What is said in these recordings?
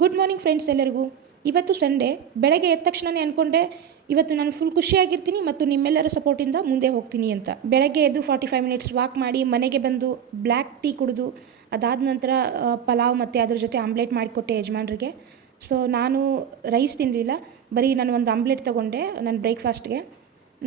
Good morning friends ಎಲ್ಲರಿಗೂ. ಇವತ್ತು Sunday. ಬೆಳಗ್ಗೆ ಎದ್ದ ತಕ್ಷಣವೇ ಅಂದ್ಕೊಂಡೆ ಇವತ್ತು ನಾನು ಫುಲ್ ಖುಷಿಯಾಗಿರ್ತೀನಿ ಮತ್ತು ನಿಮ್ಮೆಲ್ಲರ ಸಪೋರ್ಟಿಂದ ಮುಂದೆ ಹೋಗ್ತೀನಿ ಅಂತ. ಬೆಳಗ್ಗೆ ಎದ್ದು 45 ಮಿನಿಟ್ಸ್ ವಾಕ್ ಮಾಡಿ ಮನೆಗೆ ಬಂದು ಬ್ಲ್ಯಾಕ್ ಟೀ ಕುಡಿದು ಅದಾದ ನಂತರ ಪಲಾವ್ ಮತ್ತು ಅದ್ರ ಜೊತೆ ಆಮ್ಲೆಟ್ ಮಾಡಿಕೊಟ್ಟೆ ಯಜಮಾನ್ರಿಗೆ. ಸೊ ನಾನು ರೈಸ್ ತಿನ್ನಲಿಲ್ಲ, ಬರೀ ನಾನು ಒಂದು ಆಮ್ಲೆಟ್ ತೊಗೊಂಡೆ ನನ್ನ ಬ್ರೇಕ್ಫಾಸ್ಟ್ಗೆ.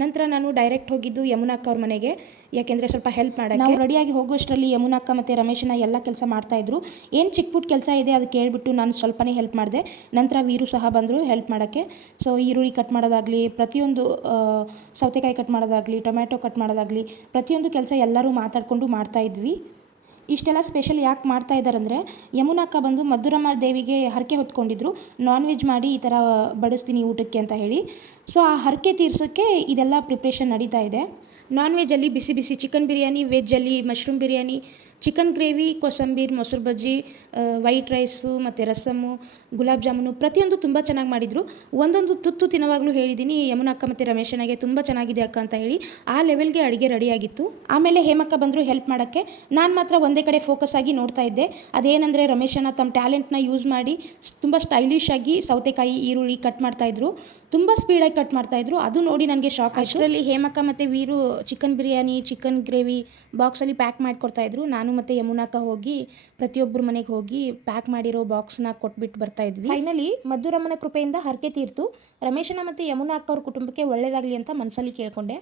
ನಂತರ ನಾನು ಡೈರೆಕ್ಟ್ ಹೋಗಿದ್ದು ಯಮುನಕ್ಕ ಅವ್ರ ಮನೆಗೆ, ಯಾಕೆಂದರೆ ಸ್ವಲ್ಪ ಹೆಲ್ಪ್ ಮಾಡೋಕ್ಕೆ. ನಾವು ರೆಡಿಯಾಗಿ ಹೋಗುವಷ್ಟರಲ್ಲಿ ಯಮುನಕ್ಕ ಮತ್ತು ರಮೇಶನ ಎಲ್ಲ ಕೆಲಸ ಮಾಡ್ತಾಯಿದ್ರು. ಏನು ಚಿಕ್ಕ ಪುಟ್ಟ ಕೆಲಸ ಇದೆ ಅದು ಕೇಳಿಬಿಟ್ಟು ನಾನು ಸ್ವಲ್ಪನೇ ಹೆಲ್ಪ್ ಮಾಡಿದೆ. ನಂತರ ವೀರು ಸಹ ಬಂದರು ಹೆಲ್ಪ್ ಮಾಡೋಕ್ಕೆ. ಸೊ ಈರುಳ್ಳಿ ಕಟ್ ಮಾಡೋದಾಗಲಿ, ಪ್ರತಿಯೊಂದು ಸೌತೆಕಾಯಿ ಕಟ್ ಮಾಡೋದಾಗಲಿ, ಟೊಮ್ಯಾಟೊ ಕಟ್ ಮಾಡೋದಾಗಲಿ, ಪ್ರತಿಯೊಂದು ಕೆಲಸ ಎಲ್ಲರೂ ಮಾತಾಡಿಕೊಂಡು ಮಾಡ್ತಾಯಿದ್ವಿ. ಇಷ್ಟೆಲ್ಲ ಸ್ಪೆಷಲ್ ಯಾಕೆ ಮಾಡ್ತಾ ಇದ್ದಾರಂದರೆ, ಯಮುನಕ್ಕ ಬಂದು ಮಧುರಮ್ಮ ದೇವಿಗೆ ಹರಕೆ ಹೊತ್ಕೊಂಡಿದ್ರು, ನಾನ್ ವೆಜ್ ಮಾಡಿ ಈ ಥರ ಬಡಿಸ್ತೀನಿ ಊಟಕ್ಕೆ ಅಂತ ಹೇಳಿ. ಸೊ ಆ ಹರಕೆ ತೀರ್ಸೋಕ್ಕೆ ಇದೆಲ್ಲ ಪ್ರಿಪ್ರೇಷನ್ ನಡೀತಾ ಇದೆ. ನಾನ್ ವೆಜ್ಜಲ್ಲಿ ಬಿಸಿ ಬಿಸಿ ಚಿಕನ್ ಬಿರಿಯಾನಿ, ವೆಜ್ಜಲ್ಲಿ ಮಶ್ರೂಮ್ ಬಿರಿಯಾನಿ, ಚಿಕನ್ ಗ್ರೇವಿ, ಕೋಸಂಬೀರ್, ಮೊಸರು ಬಜ್ಜಿ, ವೈಟ್ ರೈಸು ಮತ್ತು ರಸಮ್ಮು, ಗುಲಾಬ್ ಜಾಮೂನು ಪ್ರತಿಯೊಂದು ತುಂಬ ಚೆನ್ನಾಗಿ ಮಾಡಿದರು. ಒಂದೊಂದು ತುತ್ತು ತಿನ್ನೋವಾಗಲೂ ಹೇಳಿದ್ದೀನಿ ಯಮುನಕ್ಕ ಮತ್ತು ರಮೇಶನಿಗೆ ತುಂಬ ಚೆನ್ನಾಗಿದೆ ಅಕ್ಕ ಅಂತ ಹೇಳಿ. ಆ ಲೆವೆಲ್ಗೆ ಅಡುಗೆ ರೆಡಿಯಾಗಿತ್ತು. ಆಮೇಲೆ ಹೇಮಕ್ಕ ಬಂದರು ಹೆಲ್ಪ್ ಮಾಡೋಕ್ಕೆ. ನಾನು ಮಾತ್ರ ಒಂದೇ ಕಡೆ ಫೋಕಸ್ ಆಗಿ ನೋಡ್ತಾ ಇದ್ದೆ. ಅದೇನೆಂದರೆ ರಮೇಶನ ತಮ್ಮ ಟ್ಯಾಲೆಂಟ್ನ ಯೂಸ್ ಮಾಡಿ ತುಂಬ ಸ್ಟೈಲಿಶ್ ಆಗಿ ಸೌತೆಕಾಯಿ, ಈರುಳ್ಳಿ ಕಟ್ ಮಾಡ್ತಾಯಿದ್ರು. ತುಂಬ ಸ್ಪೀಡಾಗಿ ಕಟ್ ಮಾಡ್ತಾಯಿದ್ರು. ಅದು ನೋಡಿ ನನಗೆ ಶಾಕ್ ಆಯಿತು. ಅಷ್ಟರಲ್ಲಿ ಹೇಮಕ್ಕ ಮತ್ತು Veeru chicken biryani, chicken gravy ಬಾಕ್ಸಲ್ಲಿ ಪ್ಯಾಕ್ ಮಾಡಿಕೊಡ್ತಾಯಿದ್ರು. ನಾನು ಮತ್ತು ಯಮುನಕ್ಕ ಹೋಗಿ ಪ್ರತಿಯೊಬ್ಬರ ಮನೆಗೆ ಹೋಗಿ ಪ್ಯಾಕ್ ಮಾಡಿರೋ ಬಾಕ್ಸ್ನ ಕೊಟ್ಬಿಟ್ಟು ಬರ್ತಾಯಿದ್ವಿ. ಫೈನಲಿ ಮಧುರಮ್ಮನ ಕೃಪೆಯಿಂದ ಹರಕೆ ತೀರ್ತು. ರಮೇಶನ ಮತ್ತು ಯಮುನಕ್ಕ ಅವ್ರ ಕುಟುಂಬಕ್ಕೆ ಒಳ್ಳೆಯದಾಗಲಿ ಅಂತ ಮನಸ್ಸಲ್ಲಿ ಕೇಳ್ಕೊಂಡೆ.